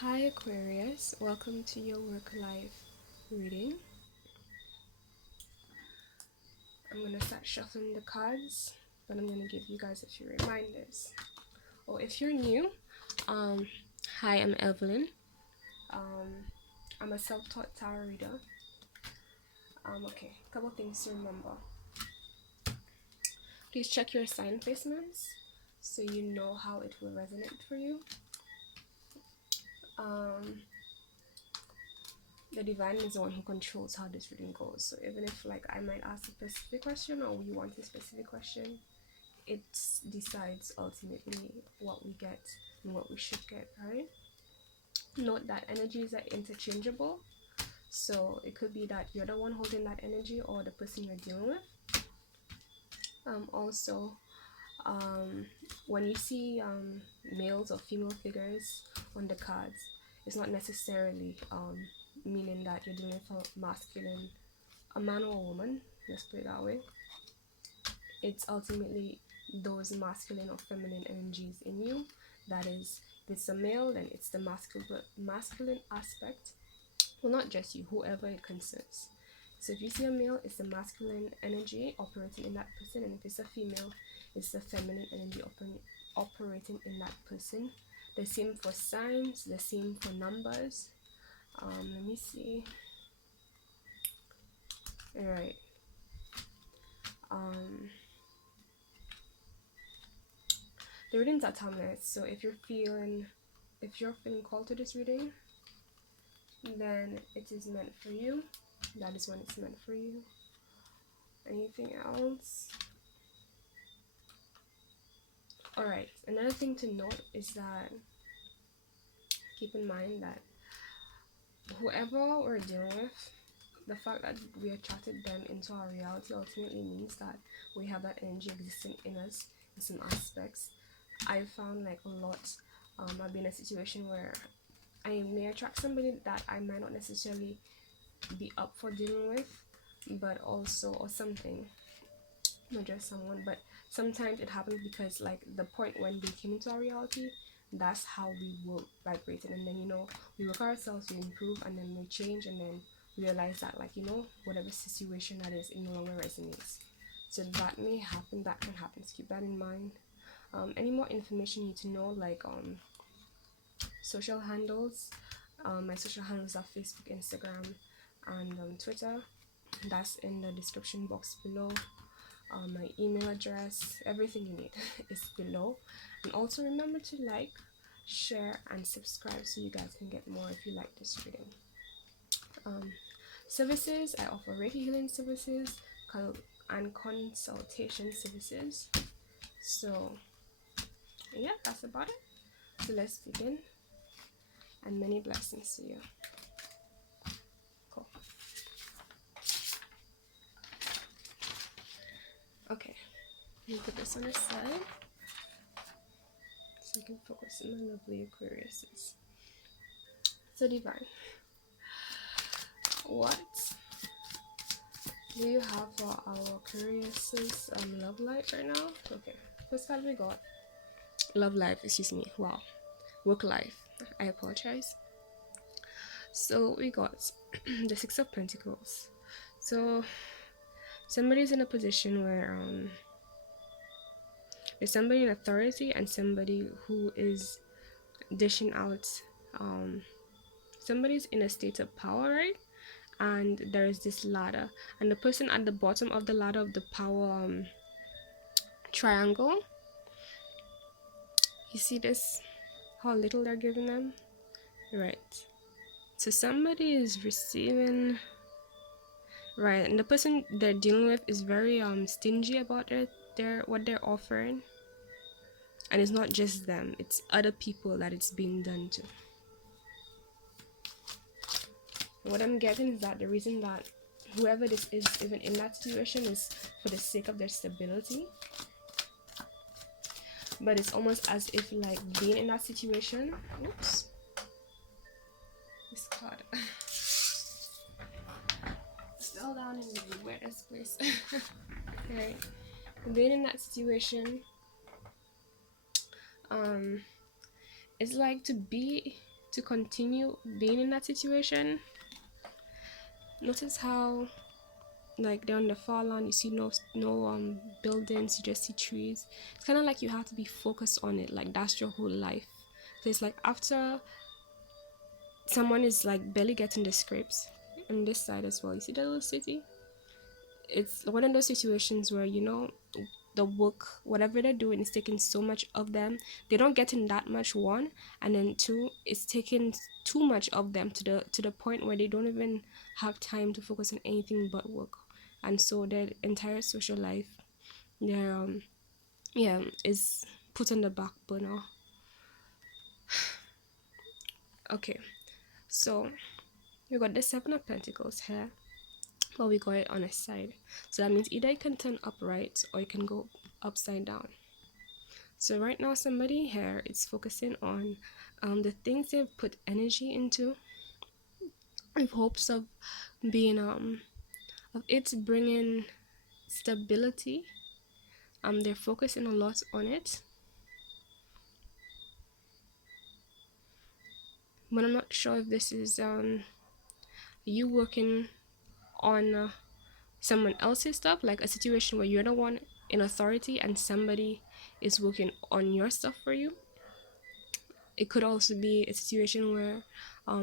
Hi Aquarius, welcome to your work life reading. I'm going to start shuffling the cards, but I'm going to give you guys a few reminders. If you're new, hi, I'm Evelyn. I'm a self-taught tarot reader. Okay, a couple things to remember. Please check your sign placements so you know how it will resonate for you. The divine is the one who controls how this reading goes. So even if I might ask a specific question or we want a specific question, it decides ultimately what we get and what we should get, right? Note that energies are interchangeable. So it could be that you're the one holding that energy or the person you're dealing with. Also, when you see males or female figures on the cards, it's not necessarily meaning that you're dealing with a masculine, a man or a woman, let's put it that way. It's ultimately those masculine or feminine energies in you. That is, if it's a male, then it's the masculine aspect. Well, not just you, whoever it concerns. So if you see a male, it's the masculine energy operating in that person, and if it's a female, it's the feminine energy operating in that person. The same for signs, the same for numbers. Let me see. All right. The readings are timeless, so if you're feeling called to this reading, then it is meant for you. That is when it's meant for you. Anything else? Alright, another thing to note is that keep in mind that whoever we're dealing with, the fact that we attracted them into our reality ultimately means that we have that energy existing in us in some aspects. I found a lot, I've been in a situation where I may attract somebody that I might not necessarily be up for dealing with, but also, or something, not just someone, but sometimes it happens because the point when they came into our reality, that's how we were vibrating, and then we work ourselves, we improve, and then we change, and then realize that whatever situation that is, it no longer resonates. So that may happen, that can happen, so keep that in mind. Any more information you need to know, social handles, my social handles are Facebook, Instagram, and Twitter. That's in the description box below. My email address, everything you need is below. And also remember to like, share, and subscribe so you guys can get more if you like this reading. Services, I offer Reiki healing services and consultation services. So yeah, that's about it. So let's begin, and many blessings to you. Cool. Okay, let me put this on the side so I can focus on my lovely Aquariuses. So divine, what do you have for our Aquariuses love life right now? Okay, first card we got love life, wow, work life, I apologize. So we got the Six of Pentacles. So somebody's in a position where there's somebody in authority and somebody who is dishing out, somebody's in a state of power, right? And there is this ladder, and the person at the bottom of the ladder of the power triangle, you see this, how little they're giving them, right? So somebody is receiving, right, and the person they're dealing with is very stingy about their what they're offering, and it's not just them, it's other people that it's being done to. What I'm getting is that the reason that whoever this is even in that situation is for the sake of their stability. But it's almost as if being in that situation, oops, this card fell down in the weirdest place. Right, being in that situation, it's like to be to continue being in that situation. Notice how, like, they're on the far land, you see no buildings, you just see trees. It's kind of like you have to be focused on it, like that's your whole life. So it's like after someone is like barely getting the scrapes on this side as well, you see that little city. It's one of those situations where, you know, the work, whatever they're doing, is taking so much of them. They don't get in that much, one, and then two, it's taking too much of them to the point where they don't even have time to focus on anything but work. And so their entire social life, their yeah, is put on the back burner. Okay, so we got the Seven of Pentacles here, but we got it on a side. So that means either it can turn upright or it can go upside down. So right now somebody here is focusing on the things they've put energy into with hopes of being of it bringing stability. They're focusing a lot on it, but I'm not sure if this is you working on someone else's stuff, like a situation where you're the one in authority and somebody is working on your stuff for you. It could also be a situation where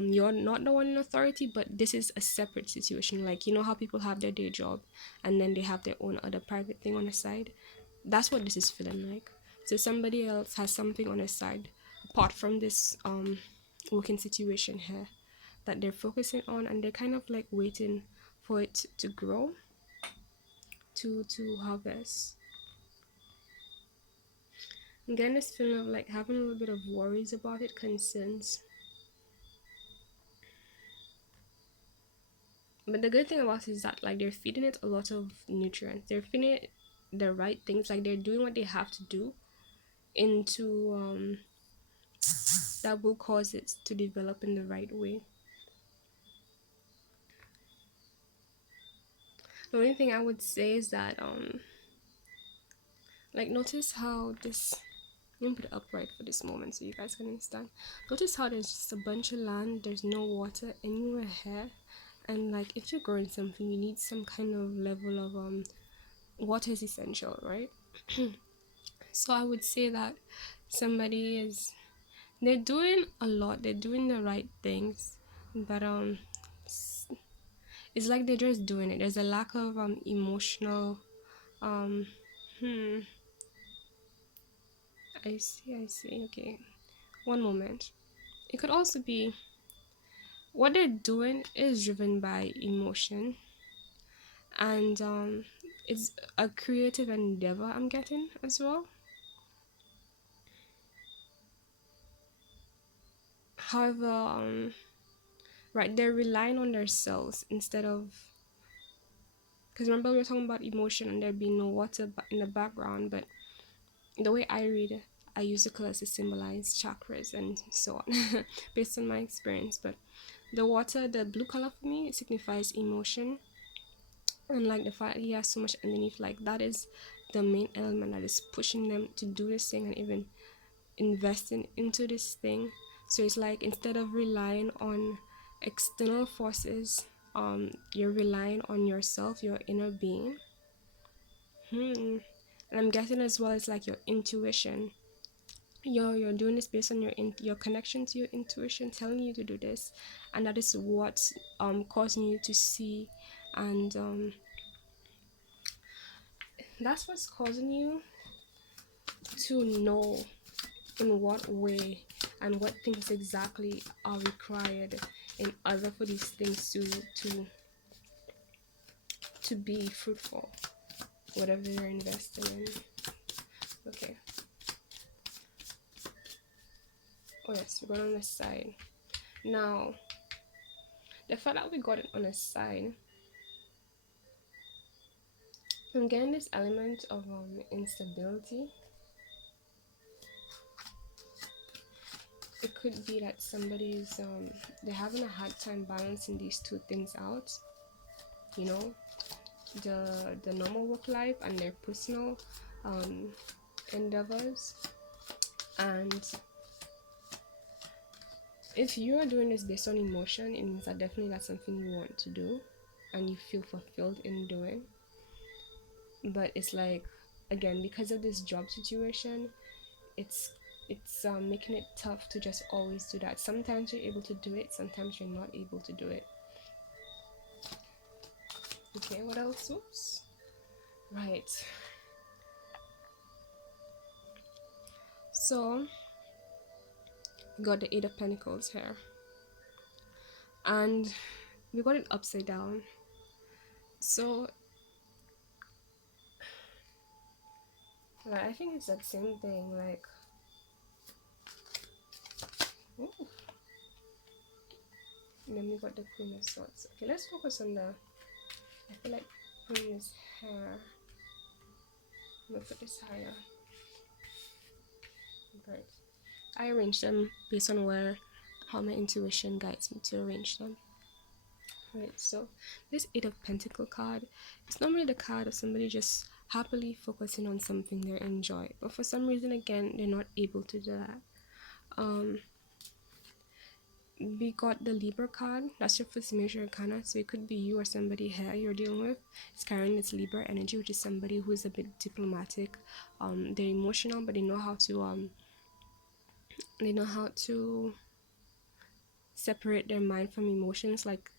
you're not the one in authority, but this is a separate situation. Like, you know how people have their day job and then they have their own other private thing on the side? That's what this is feeling like. So somebody else has something on the side apart from this working situation here that they're focusing on, and they're kind of like waiting for it to grow, to harvest. I'm getting this feeling of like having a little bit of worries about it, concerns. But the good thing about it is that like they're feeding it a lot of nutrients. They're feeding it the right things, like they're doing what they have to do into that will cause it to develop in the right way. The only thing I would say is that like notice how this, let me put it upright for this moment so you guys can understand. Notice how there's just a bunch of land, there's no water anywhere here, and like if you're growing something you need some kind of level of water is essential, right? So I would say that somebody is, they're doing a lot, they're doing the right things, but it's like they're just doing it. There's a lack of emotional um hmm I see. Okay, one moment. It could also be what they're doing is driven by emotion, and it's a creative endeavor, I'm getting as well. However, right, they're relying on themselves instead of, because remember we were talking about emotion and there being no water in the background, but the way I read it, I use the colors to symbolize chakras and so on based on my experience. But the water, the blue color for me, it signifies emotion, and like the fact he has so much underneath, like that is the main element that is pushing them to do this thing and even investing into this thing. So it's like instead of relying on external forces, you're relying on yourself, your inner being. And I'm guessing as well it's like your intuition. You're doing this based on your connection to your intuition telling you to do this, and that is what's causing you to see, and that's what's causing you to know in what way and what things exactly are required in order for these things to be fruitful, whatever you're investing in. Okay. Oh yes, we're going on the side. Now, the fact that we got it on the side, I'm getting this element of instability. It could be that somebody's they're having a hard time balancing these two things out, you know, the normal work life and their personal endeavors. And if you are doing this based on emotion, it means that definitely that's something you want to do and you feel fulfilled in doing. But it's like, again, because of this job situation, it's making it tough to just always do that. Sometimes you're able to do it, sometimes you're not able to do it. Okay, what else? Oops. Right. So we got the Eight of Pentacles here, and we got it upside down. So like, I think it's that same thing. Like, ooh. And then we got the Queen of Swords. Okay, let's focus on the. I feel like putting this here. I'm gonna put this higher. Right. I arrange them based on how my intuition guides me to arrange them. Right, so this Eight of Pentacle card is normally the card of somebody just happily focusing on something they enjoy, but for some reason, again, they're not able to do that. We got the Libra card. That's your first major arcana, so it could be you or somebody here you're dealing with is carrying this Libra energy, which is somebody who is a bit diplomatic. They're emotional, but they know how to separate their mind from emotions, like,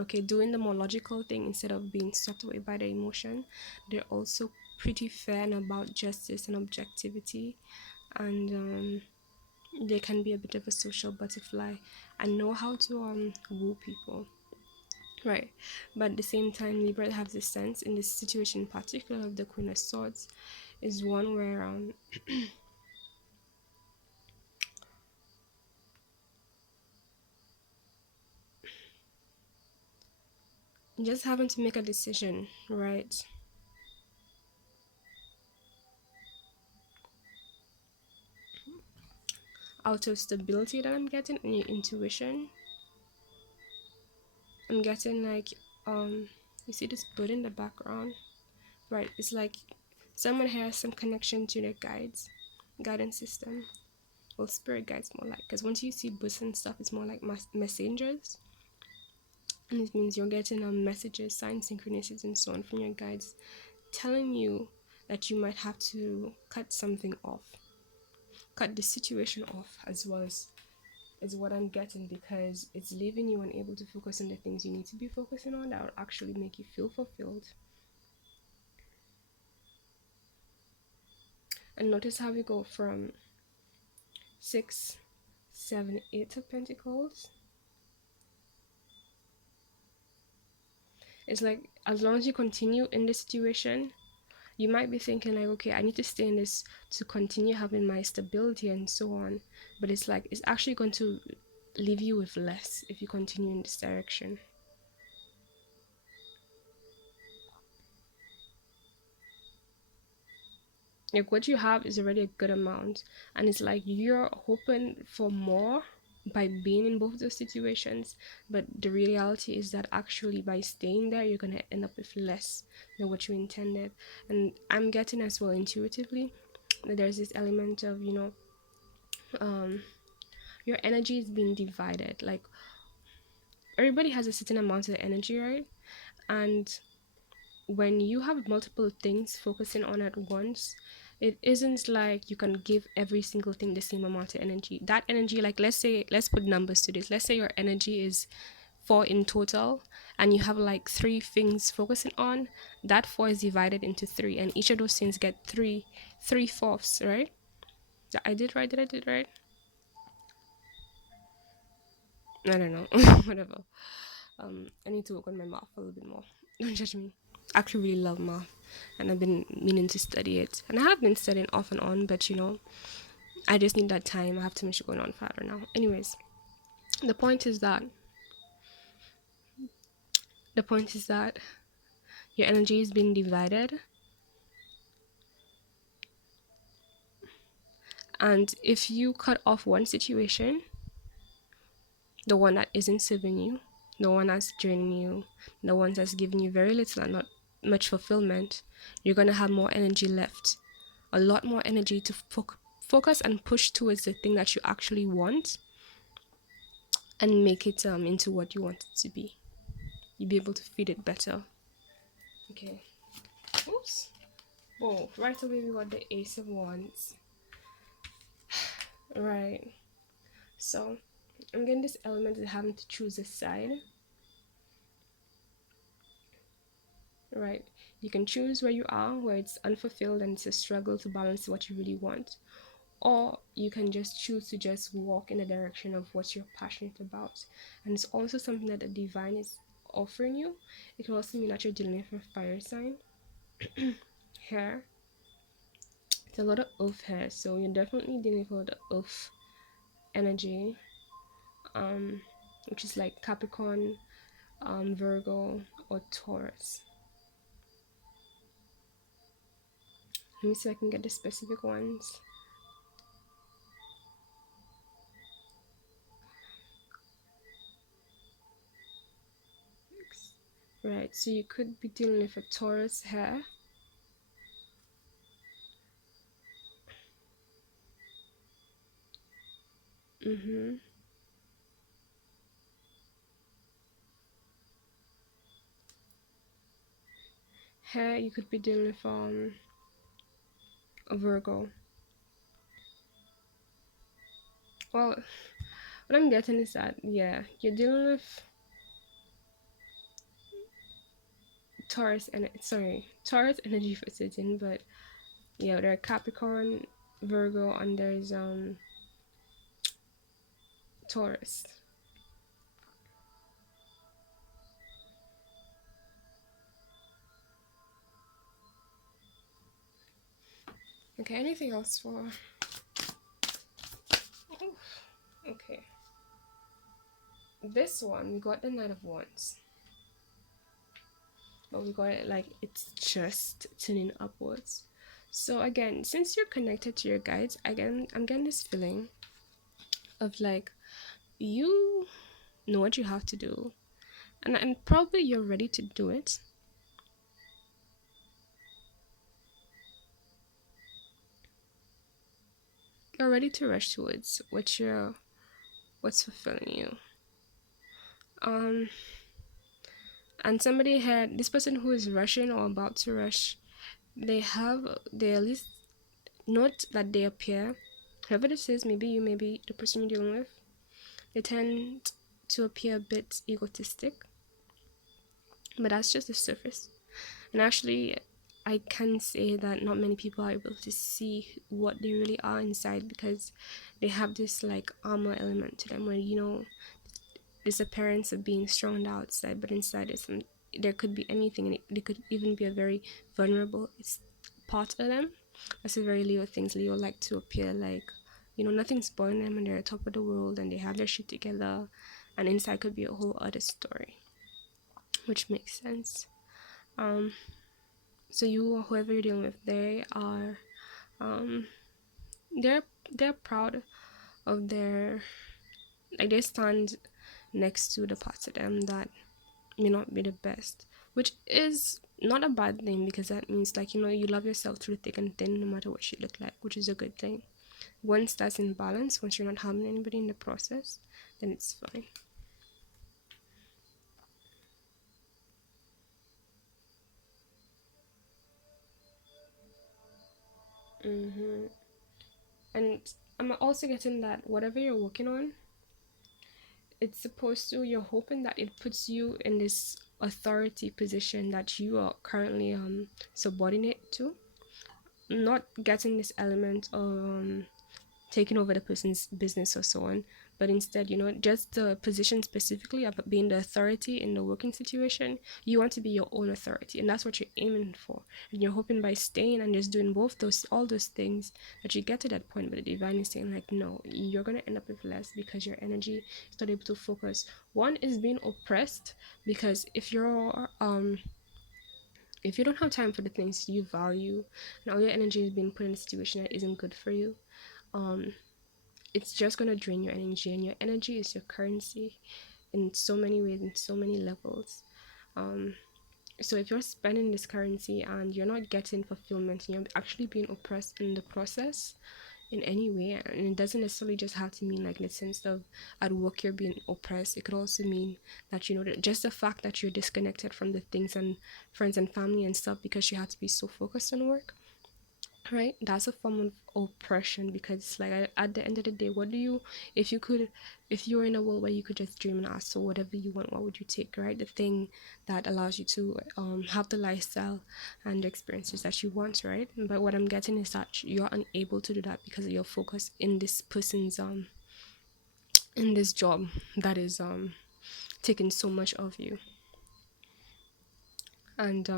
okay, doing the more logical thing instead of being swept away by the emotion. They're also pretty fair and about justice and objectivity, and they can be a bit of a social butterfly and know how to woo people, right? But at the same time, Libra has this sense in this situation in particular of the Queen of Swords is one where just having to make a decision, right? Out of stability that I'm getting and your intuition, I'm getting like you see this bird in the background, right? It's like someone has some connection to their guidance system, or spirit guides more like, because once you see birds and stuff, it's more like messengers, and it means you're getting messages, signs, synchronicities, and so on from your guides, telling you that you might have to cut something off, cut the situation off, as well as is what I'm getting, because it's leaving you unable to focus on the things you need to be focusing on that will actually make you feel fulfilled. And notice how we go from 6, 7, 8 of Pentacles. It's like, as long as you continue in this situation, you might be thinking like, okay, I need to stay in this to continue having my stability and so on. But it's like, it's actually going to leave you with less if you continue in this direction. Like, what you have is already a good amount, and it's like you're hoping for more by being in both those situations, but the reality is that actually by staying there, you're gonna end up with less than what you intended. And I'm getting as well intuitively that there's this element of, your energy is being divided. Like, everybody has a certain amount of energy, right? And when you have multiple things focusing on at once, it isn't like you can give every single thing the same amount of energy. That energy, like, let's put numbers to this. Let's say your energy is 4 in total, and you have like 3 things focusing on. That 4 is divided into 3, and each of those things get 3/4, right? I did right? Did I did right? I don't know. Whatever. I need to work on my math a little bit more. Don't judge me. I actually really love math, and I've been meaning to study it. And I have been studying off and on, but I just need that time. I have too much going on further now. Anyways, the point is that your energy is being divided, and if you cut off one situation, the one that isn't serving you, the one that's draining you, the one that's giving you very little and not much fulfillment, you're gonna have more energy left, a lot more energy to focus and push towards the thing that you actually want and make it into what you want it to be. You'll be able to feed it better. Okay. Oops. Whoa, right away we got the Ace of Wands. Right. So I'm getting this element of having to choose a side. Right. You can choose where you are, where it's unfulfilled and it's a struggle to balance what you really want. Or you can just choose to just walk in the direction of what you're passionate about. And it's also something that the divine is offering you. It can also mean that you're dealing with a fire sign. Hair. It's a lot of earth hair, so you're definitely dealing with the earth energy, which is like Capricorn, Virgo, or Taurus. Let me see if I can get the specific ones. Right, so you could be dealing with a Taurus hair. Hair, you could be dealing with a Virgo. Well, what I'm getting is that, yeah, you're dealing with Taurus and Taurus energy for certain, but yeah, there are Capricorn, Virgo, and there's Taurus. Okay, anything else for? Oh, okay. This one, we got the Knight of Wands. But we got it like it's just turning upwards. So again, since you're connected to your guides, again, I'm getting this feeling of like you know what you have to do, and probably you're ready to do it. You're ready to rush towards what's fulfilling you. Um, and somebody had this person who is rushing or about to rush. They at least note that they appear, whoever this is, maybe you, maybe the person you're dealing with, they tend to appear a bit egotistic, but that's just the surface. And actually, I can say that not many people are able to see what they really are inside, because they have this like armor element to them, where this appearance of being strong on the outside, but inside there could be anything, and they could even be a very vulnerable part of them. That's a very Leo things. Leo like to appear like, nothing's bothering them and they're top of the world and they have their shit together, and inside could be a whole other story, which makes sense. So you or whoever you're dealing with, they are, they're they're proud of their, like, they stand next to the parts of them that may not be the best, which is not a bad thing, because that means, like, you love yourself through thick and thin, no matter what you look like, which is a good thing. Once that's in balance, once you're not harming anybody in the process, then it's fine. And I'm also getting that whatever you're working on, it's supposed to, you're hoping that it puts you in this authority position that you are currently subordinate to, not getting this element of taking over the person's business or so on, but instead, just the position specifically of being the authority in the working situation. You want to be your own authority, and that's what you're aiming for. And you're hoping by staying and just doing all those things, that you get to that point. But the divine is saying, like, no, you're gonna end up with less, because your energy is not able to focus. One is being oppressed, because if you don't have time for the things you value, and all your energy is being put in a situation that isn't good for you, it's just going to drain your energy, and your energy is your currency in so many ways, in so many levels. So if you're spending this currency and you're not getting fulfillment, and you're actually being oppressed in the process, in any way. And it doesn't necessarily just have to mean like in the sense of at work you're being oppressed. It could also mean that, you know, that just the fact that you're disconnected from the things and friends and family and stuff because you have to be so focused on work, right? That's a form of oppression, because it's like at the end of the day, what do you, if you could, if you were in a world where you could just dream and ask for whatever you want, what would you take, right? The thing that allows you to have the lifestyle and the experiences that you want, right? But what I'm getting is that you're unable to do that because of your focus in this person's in this job that is taking so much of you. And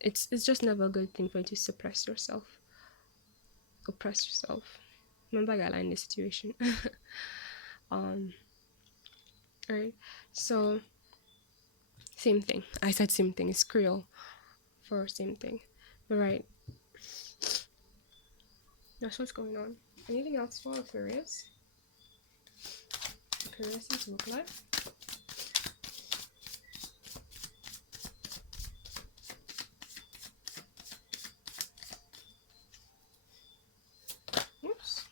it's just never a good thing for you to suppress yourself, oppress yourself. Remember, I got in this situation. um right, so same thing, I said same thing, it's Creole for same thing, right? That's what's going on. Anything else for Aquarius? Aquarius look like. Oops.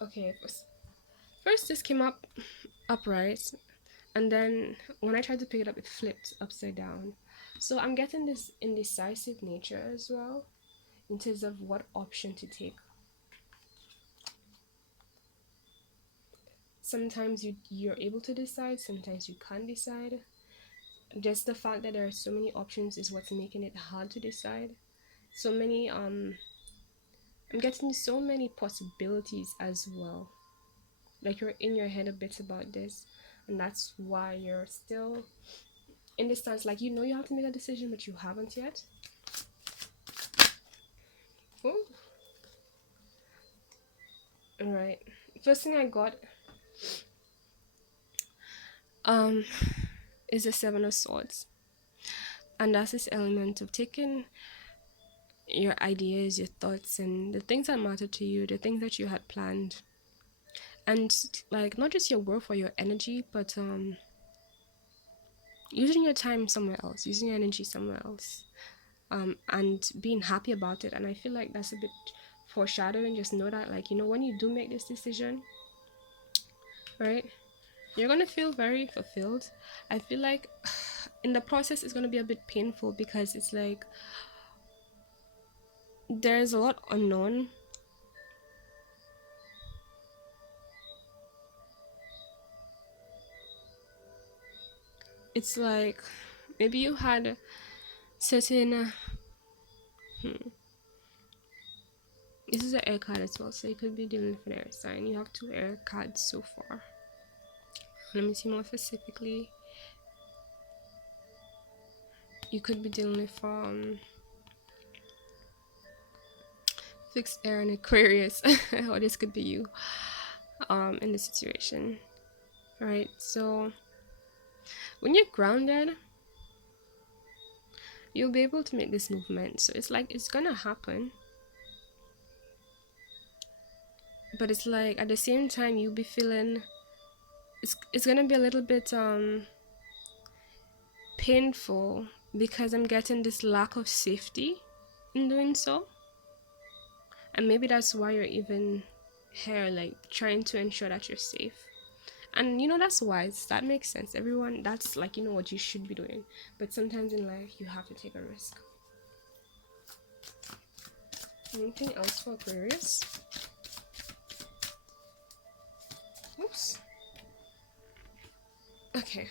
Okay, first this came up upright, and then when I tried to pick it up, it flipped upside down. So I'm getting this indecisive nature as well, in terms of what option to take. Sometimes you're able to decide, sometimes you can't decide. Just the fact that there are so many options is what's making it hard to decide. So many I'm getting so many possibilities as well. Like you're in your head a bit about this, and that's why you're still in this stance, like, you know, you have to make a decision but you haven't yet. Oh, all right, first thing I got is the Seven of Swords, and that's this element of taking your ideas, your thoughts, and the things that matter to you, the things that you had planned, and like not just your work or your energy, but using your time somewhere else, using your energy somewhere else, and being happy about it. And I feel like that's a bit foreshadowing. Just know that, like, you know, when you do make this decision, right, you're gonna feel very fulfilled. I feel like in the process it's gonna be a bit painful because it's like there's a lot unknown. It's like maybe you had certain this is an air card as well, so you could be dealing with an air sign. You have 2 air cards so far. Let me see more specifically. You could be dealing with fixed air and Aquarius, or this could be you in this situation. Right, so when you're grounded, you'll be able to make this movement. So it's like it's gonna happen, but it's like at the same time you'll be feeling it's gonna be a little bit painful, because I'm getting this lack of safety in doing so. And maybe that's why you're even here, like trying to ensure that you're safe. And you know, that's wise, that makes sense. Everyone, that's like, you know, what you should be doing. But sometimes in life you have to take a risk. Anything else for Aquarius? Oops. Okay.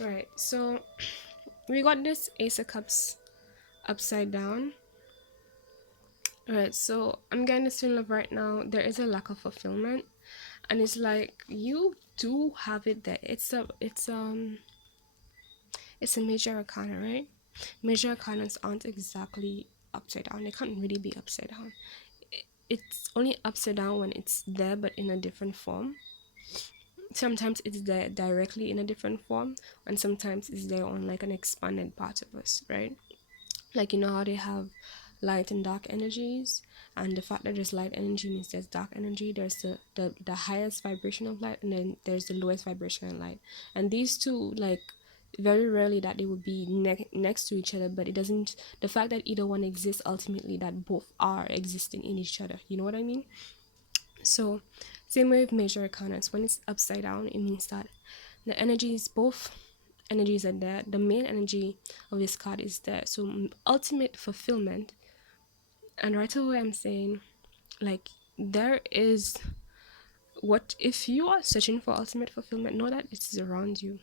Right, so we got this Ace of Cups upside down. Right, so I'm getting this feeling of right now there is a lack of fulfillment, and it's like you do have it there. It's a major arcana, right? Major arcanas aren't exactly upside down. They can't really be upside down. It's only upside down when it's there but in a different form. Sometimes it's there directly in a different form, and sometimes it's there on like an expanded part of us, right? Like, you know how they have light and dark energies, and the fact that there's light energy means there's dark energy. There's the highest vibration of light, and then there's the lowest vibration of light, and these two, like, very rarely that they would be next to each other, but it doesn't, the fact that either one exists, ultimately that both are existing in each other, you know what I mean? So same way with major arcanas, when it's upside down, it means that the energies, both energies are there, the main energy of this card is there, so ultimate fulfillment. And right away I'm saying, like, there is, what if you are searching for ultimate fulfillment, know that it is around you,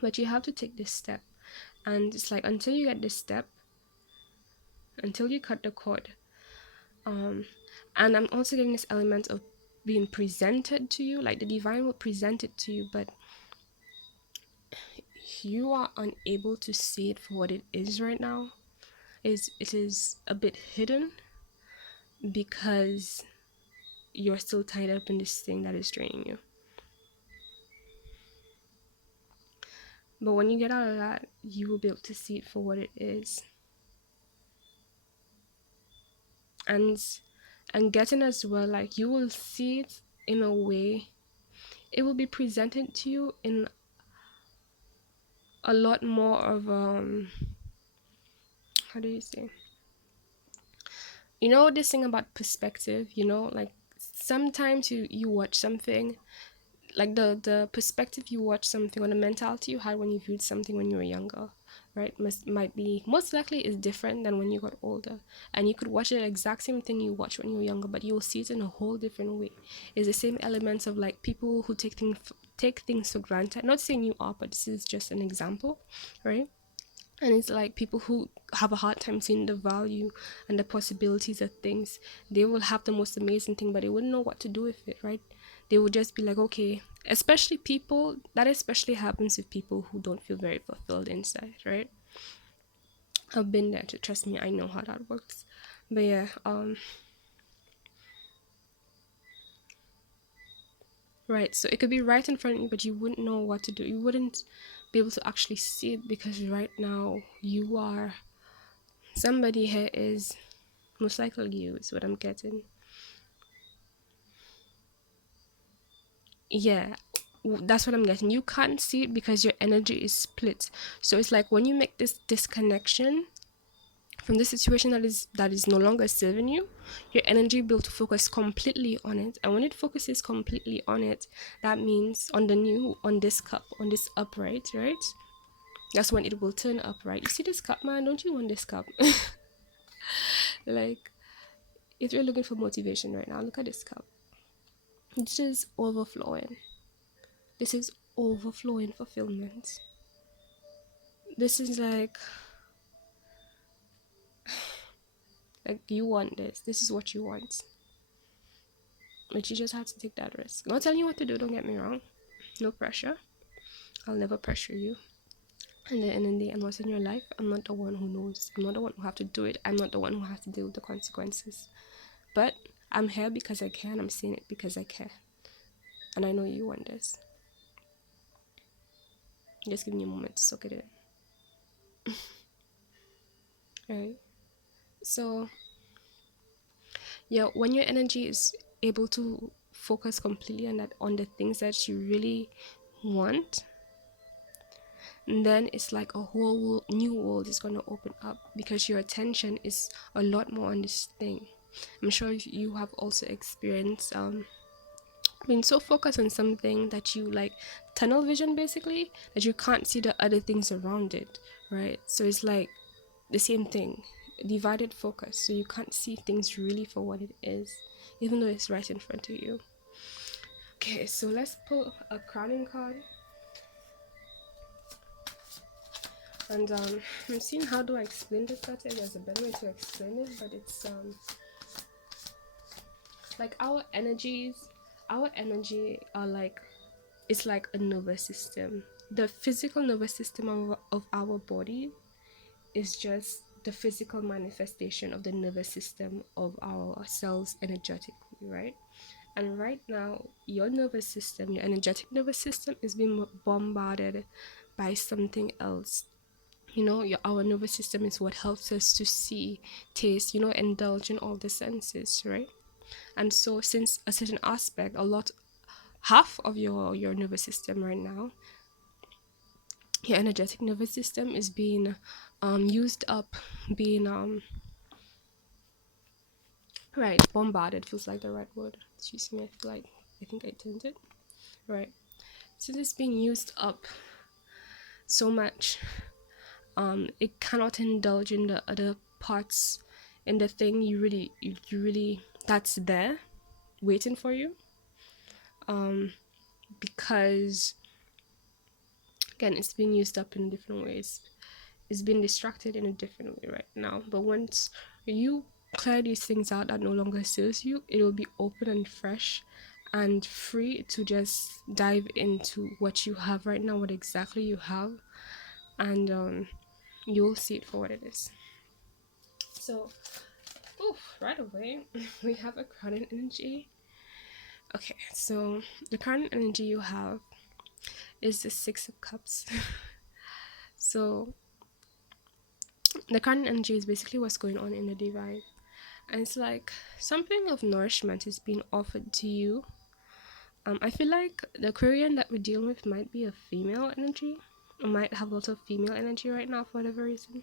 but you have to take this step. And it's like, until you get this step, until you cut the cord, and I'm also getting this element of being presented to you, like the divine will present it to you, but you are unable to see it for what it is right now. It is a bit hidden because you're still tied up in this thing that is draining you. But when you get out of that, you will be able to see it for what it is. And getting as well, like, you will see it in a way, it will be presented to you in a lot more of how do you say, you know, this thing about perspective, you know, like sometimes you watch something, like the perspective you watch something, or the mentality you had when you viewed something when you were younger, right, might be, most likely is different than when you got older. And you could watch the exact same thing you watched when you were younger, but you will see it in a whole different way. It's the same elements of like people who take things for granted. Not saying you are, but this is just an example, right? And it's like people who have a hard time seeing the value and the possibilities of things. They will have the most amazing thing, but they wouldn't know what to do with it, right? They will just be like, okay, especially people, that especially happens with people who don't feel very fulfilled inside, right? I've been there, to trust me, I know how that works. But yeah, right, so it could be right in front of you, but you wouldn't know what to do. You wouldn't be able to actually see it, because right now you are, somebody here is, most likely you, is what I'm getting. Yeah, that's what I'm getting. You can't see it because your energy is split. So it's like when you make this disconnection from the situation that is no longer serving you, your energy will to focus completely on it. And when it focuses completely on it, that means on the new, on this cup, on this upright, right? That's when it will turn upright. You see this cup, man? Don't you want this cup? Like, if you're looking for motivation right now, look at this cup. This is overflowing. This is overflowing fulfillment. This is like you want this. This is what you want. But you just have to take that risk. I'm not telling you what to do, don't get me wrong. No pressure. I'll never pressure you. And at the end of the day, I'm not in your life. I'm not the one who knows. I'm not the one who have to do it. I'm not the one who has to deal with the consequences. But I'm here because I can. I'm saying it because I care. And I know you want this. Just give me a moment to soak it in. Alright. So yeah, when your energy is able to focus completely on the things that you really want, and then it's like a whole new world is going to open up, because your attention is a lot more on this thing. I'm sure you have also experienced being so focused on something that you like, tunnel vision basically, that you can't see the other things around it, right? So it's like the same thing, divided focus, so you can't see things really for what it is, even though it's right in front of you. Okay, so let's pull a crowning card. And I'm seeing how do I explain this better. There's a better way to explain it, but it's like our energy are like, it's like a nervous system. The physical nervous system of our body is just the physical manifestation of the nervous system of our cells energetically, right? And right now, your nervous system, your energetic nervous system, is being bombarded by something else. You know, our nervous system is what helps us to see, taste, you know, indulge in all the senses, right? And so since a certain aspect, half of your nervous system right now your energetic nervous system is being used up, being right, bombarded feels like the right word. Excuse me, I think I turned it. Right. Since it's being used up so much, it cannot indulge in the other parts, in the thing you really that's there waiting for you. Because again, it's being used up in different ways. It's being distracted in a different way right now. But once you clear these things out that no longer serves you, it will be open and fresh and free to just dive into what you have right now, what exactly you have, and you'll see it for what it is. So, right away, we have a current energy. Okay, so the current energy you have is the Six of Cups. So the current energy is basically what's going on in the divine, and it's like something of nourishment is being offered to you. I feel like the Aquarian that we're dealing with might be a female energy. It might have a lot of female energy right now for whatever reason.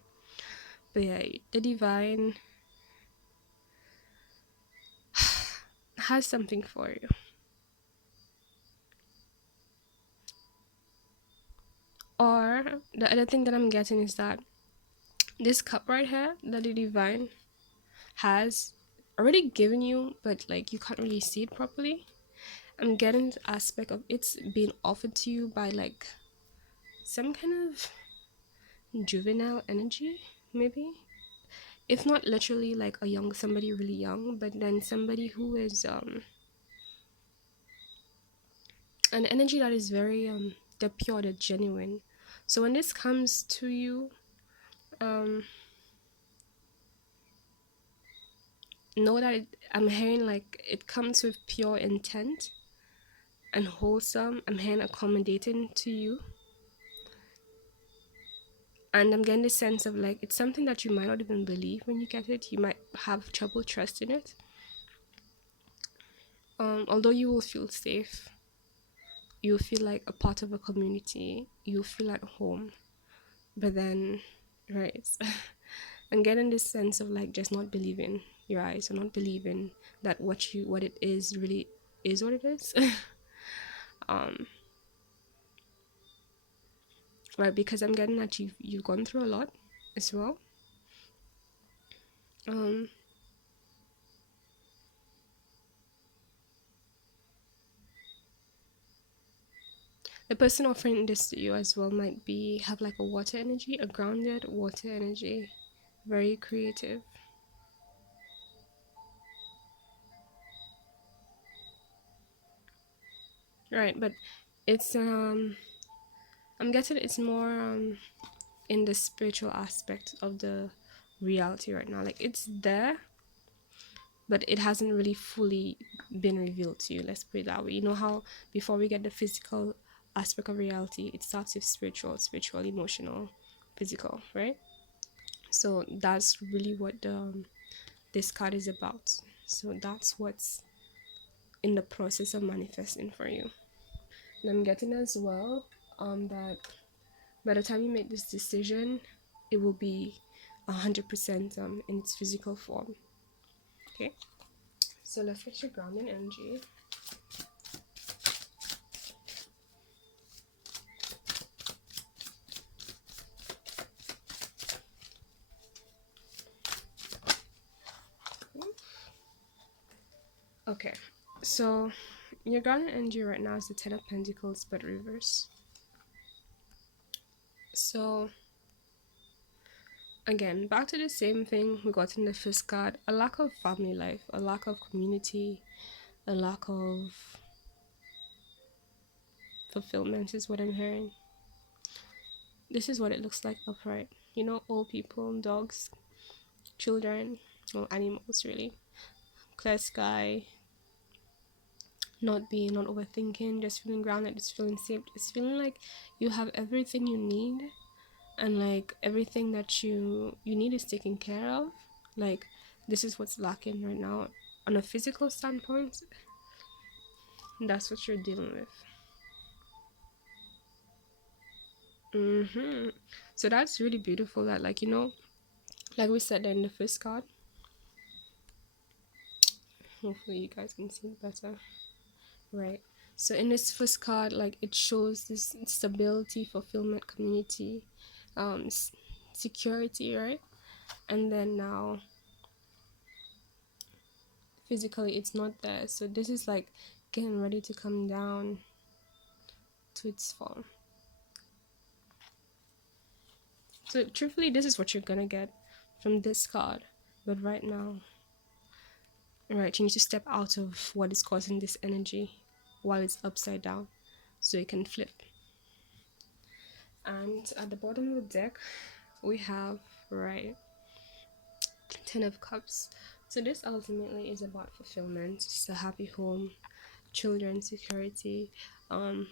But yeah, the divine has something for you. Or the other thing that I'm getting is that this cup right here that the divine has already given you, but like you can't really see it properly. I'm getting the aspect of it's being offered to you by like some kind of juvenile energy, maybe. If not literally like a young somebody really young, but then somebody who is an energy that is very they're pure, they're genuine. So when this comes to you, um know that I'm hearing like it comes with pure intent and wholesome. I'm hearing accommodating to you. And I'm getting the sense of like it's something that you might not even believe when you get it. You might have trouble trusting it. Although you will feel safe, you'll feel like a part of a community, you'll feel at home. But then, right, I'm getting this sense of like just not believing your eyes, or not believing that what it is really is what it is. um right, because I'm getting that you've gone through a lot as well. um the person offering this to you as well might be have like a water energy, a grounded water energy, very creative. Right, but it's I'm guessing it's more in the spiritual aspect of the reality right now. Like it's there, but it hasn't really fully been revealed to you. Let's put it that way. You know how before we get the physical aspect of reality, it starts with spiritual, emotional, physical, right? So that's really what this card is about. So that's what's in the process of manifesting for you. And I'm getting as well that by the time you make this decision, it will be 100% in its physical form. Okay, so let's get your grounding energy. Okay, so your grounding energy right now is the Ten of Pentacles, but reverse. So again, back to the same thing we got in the first card: a lack of family life, a lack of community, a lack of fulfillment is what I'm hearing. This is what it looks like upright. You know, old people, dogs, children, or animals really. Clear sky, not overthinking, just feeling grounded, just feeling safe, just feeling like you have everything you need, and like everything that you need is taken care of. Like this is what's lacking right now on a physical standpoint. That's what you're dealing with. Mm-hmm. So that's really beautiful that, like, like we said in the first card, hopefully you guys can see it better. Right. So in this first card, like, it shows this stability, fulfillment, community, security, right? And then now physically it's not there. So this is like getting ready to come down to its fall. So truthfully, this is what you're gonna get from this card. But right now, right, you need to step out of what is causing this energy while it's upside down so it can flip. And at the bottom of the deck, we have, right, Ten of Cups. So this ultimately is about fulfillment. It's a happy home, children, security. The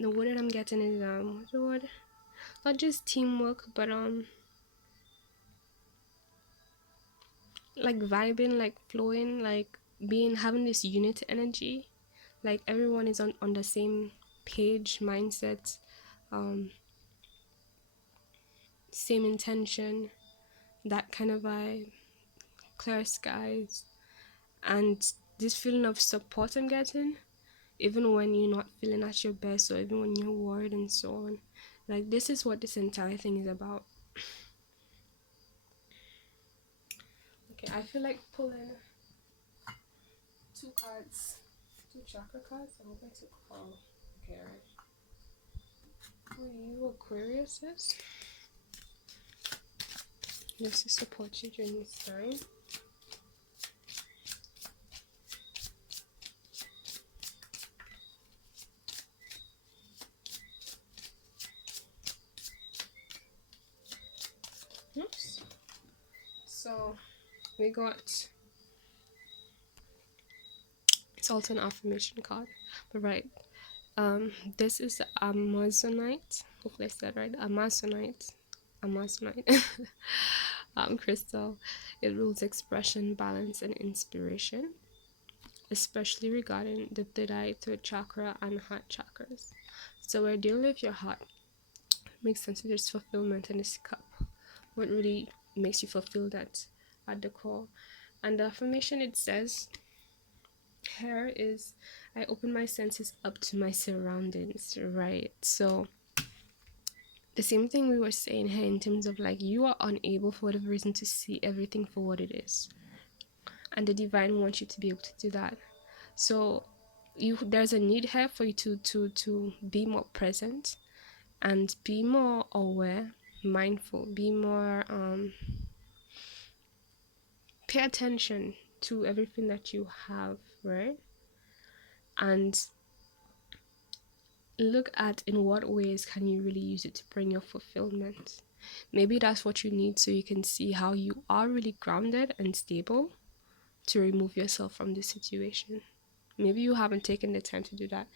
word that I'm getting is what's the word? Not just teamwork, but like vibing, like flowing, like being having this unit energy. Like everyone is on the same page, mindset, um, same intention, that kind of vibe, clear skies, and this feeling of support I'm getting, even when you're not feeling at your best, or even when you're worried and so on. Like, this is what this entire thing is about. Okay, I feel like pulling two cards, two chakra cards. I hope I took. Oh, okay, alright. Who you, Aquarius is? Just to support you during this time. Oops. So we got, it's also an affirmation card, but right. This is the Amazonite. Hopefully I said right. Amazonite. Crystal. It rules expression, balance, and inspiration, especially regarding the third eye, third chakra, and heart chakras. So we're dealing with your heart. Makes sense. There's fulfillment in this cup. What really makes you fulfill that at the core? And the affirmation, it says, here is, I open my senses up to my surroundings, right? So the same thing we were saying here in terms of, like, you are unable for whatever reason to see everything for what it is, and the divine wants you to be able to do that. So there's a need here for you to be more present and be more aware, mindful, be more pay attention to everything that you have, right? And look at in what ways can you really use it to bring your fulfillment. Maybe that's what you need, so you can see how you are really grounded and stable to remove yourself from the situation. Maybe you haven't taken the time to do that,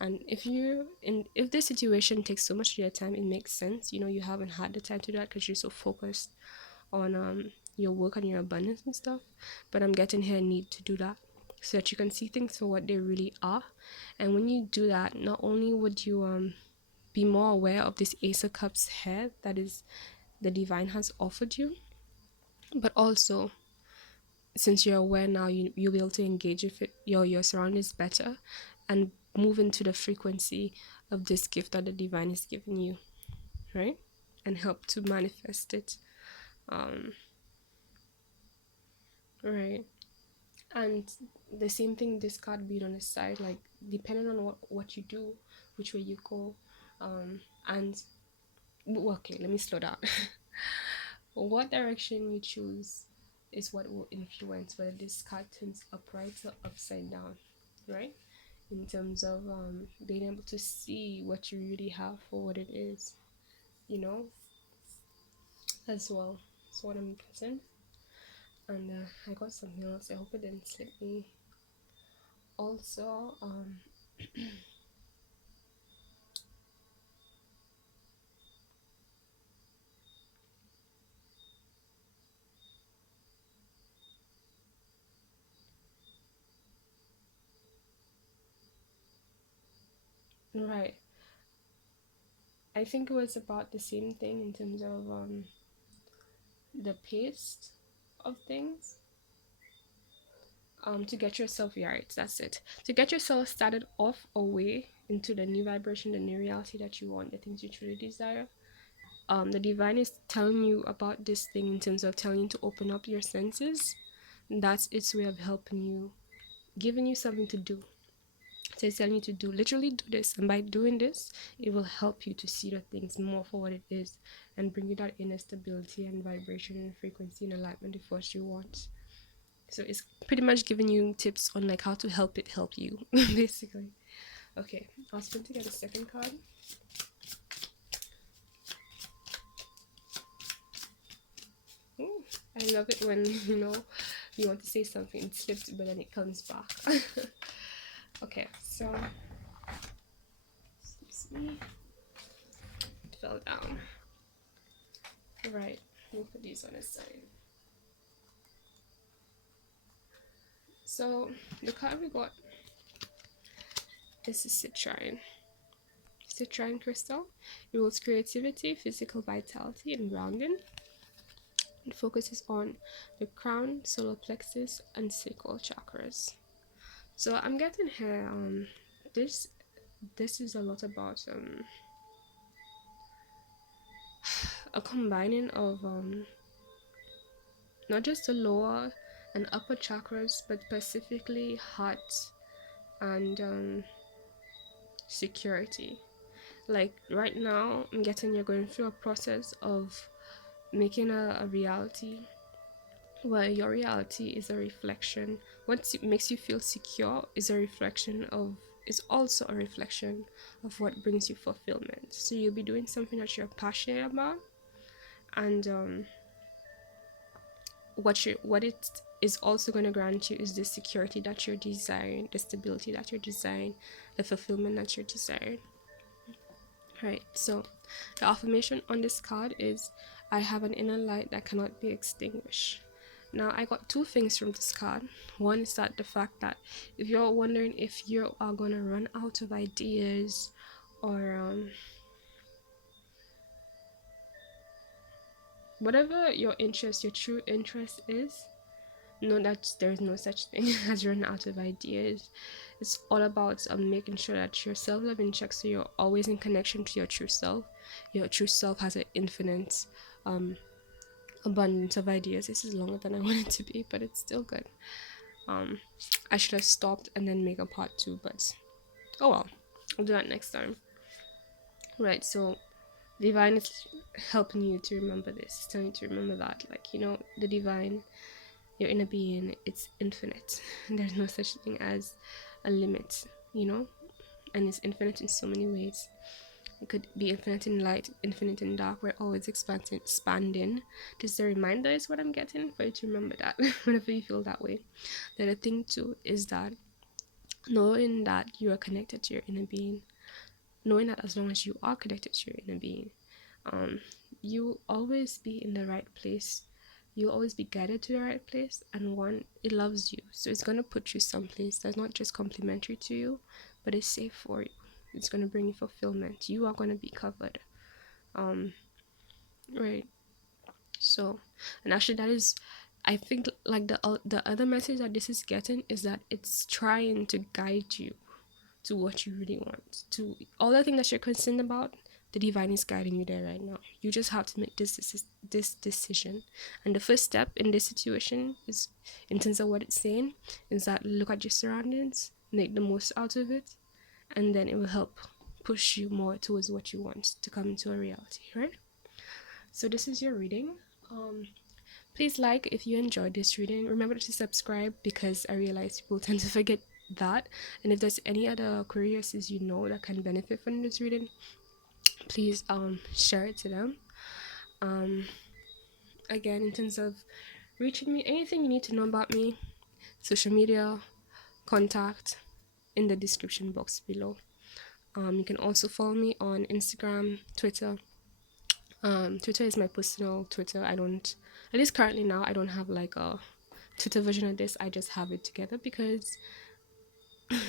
and if this situation takes so much of your time, it makes sense. You haven't had the time to do that because you're so focused on your work and your abundance and stuff. But I'm getting here need to do that so that you can see things for what they really are. And when you do that, not only would you be more aware of this Ace of Cups here that is the divine has offered you, but also, since you're aware now, you'll be able to engage with it, your surroundings better, and move into the frequency of this gift that the divine is giving you, right? And help to manifest it. um right. And the same thing, this card being on the side, like, depending on what you do, which way you go, and okay, let me slow down. What direction you choose is what will influence whether this card turns upright or upside down, right? In terms of being able to see what you really have for what it is, you know, as well. So what I'm guessing. And I got something else. I hope it didn't slip me. Also, right. I think it was about the same thing in terms of the pace of things. To get yourself right, that's it. To get yourself started off away into the new vibration, the new reality that you want, the things you truly desire. The divine is telling you about this thing in terms of telling you to open up your senses. That's its way of helping you, giving you something to do. So it's telling you to do, literally do this, and by doing this, it will help you to see the things more for what it is, and bring you that inner stability and vibration and frequency and alignment with what you want. So it's pretty much giving you tips on like how to help it help you, basically. Okay, I'll spin to get a second card. Ooh, I love it when you want to say something, it slips, but then it comes back. Okay, so excuse me, it fell down. Right, we'll put these on the side. So the card we got is citrine. Citrine crystal. It rules creativity, physical vitality, and grounding. It focuses on the crown, solar plexus, and sacral chakras. So I'm getting here this is a lot about a combining of not just the lower and upper chakras, but specifically heart and security. Like right now, I'm getting you're going through a process of making a reality where your reality is a reflection. What makes you feel secure is a reflection of, is also a reflection of what brings you fulfillment. So you'll be doing something that you're passionate about, and what it is also going to grant you is the security that you're desiring, the stability that you're desiring, the fulfillment that you're desiring. Right, so the affirmation on this card is, I have an inner light that cannot be extinguished. Now, I got two things from this card. One is that the fact that if you're wondering if you are going to run out of ideas or whatever your interest, your true interest is, know that there's no such thing as running out of ideas. It's all about making sure that your self-love in check, so you're always in connection to your true self. Your true self has an infinite abundance of ideas. This is longer than I want it to be, but it's still good. I should have stopped and then make a part 2, but oh well, I'll do that next time. Right, so divine is helping you to remember this. It's telling you to remember that, like, the divine, your inner being, it's infinite. There's no such thing as a limit, and it's infinite in so many ways. It could be infinite in light, infinite in dark. We're always expanding. Just a reminder is what I'm getting for you to remember that whenever you feel that way. The other thing too is that knowing that you are connected to your inner being, knowing that as long as you are connected to your inner being, you always be in the right place. You'll always be guided to the right place, and one, it loves you, so it's going to put you someplace that's not just complimentary to you, but it's safe for you. It's going to bring you fulfillment. You are going to be covered. Right. So, and actually that is, I think, like the other message that this is getting is that it's trying to guide you to what you really want, to all the things that you're concerned about. The divine is guiding you there right now. You just have to make this decision. And the first step in this situation is, in terms of what it's saying, is that look at your surroundings, make the most out of it, and then it will help push you more towards what you want to come into a reality, right? So this is your reading. Please like if you enjoyed this reading. Remember to subscribe, because I realize people tend to forget that. And if there's any other Aquarius that can benefit from this reading, please share it to them. Again, in terms of reaching me, anything you need to know about me, social media, contact in the description box below. You can also follow me on Instagram, Twitter. Twitter is my personal Twitter. I don't, at least currently now, I don't have like a Twitter version of this. I just have it together because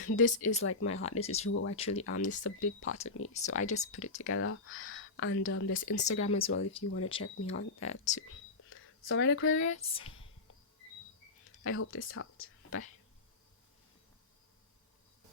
this is like my heart. This is who I truly am. This is a big part of me. So I just put it together. And there's Instagram as well if you want to check me out there too. So right, Aquarius, I hope this helped.